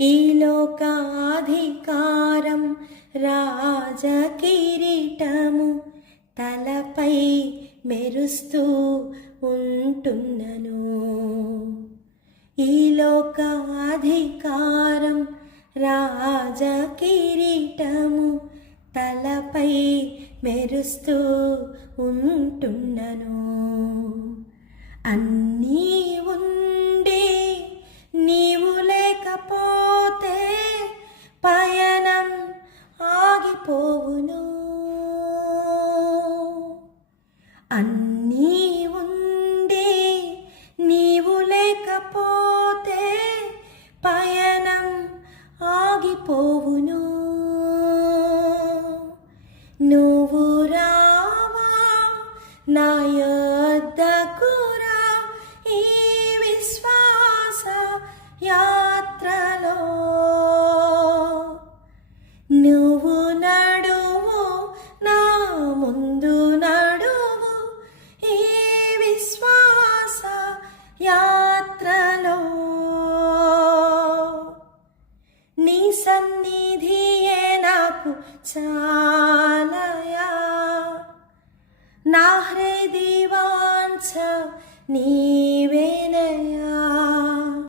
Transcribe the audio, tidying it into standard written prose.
ఈ లోకాధికారం రాజకిరీటము తలపై మెరుస్తూ ఉంటున్నను. ఈ లోకాధికారం రాజకిరీటము తలపై మెరుస్తూ ఉంటున్నను. అన్నీ ఉండి నీవు లేకపోతే పయనం ఆగిపోవును. అన్నీ ఉండి నీవు లేకపోతే పయనం ఆగిపోవును. నువ్వు రావా నా యొద్దకు రా ఈ విశ్వాస యాత్రలో. నువ్వు నడువు నా ముందు నడువు ఈ విశ్వాస యాత్రలో. నీ సన్నిధియే నాకు చాలయా, నా హృదయ వాంఛ నీవే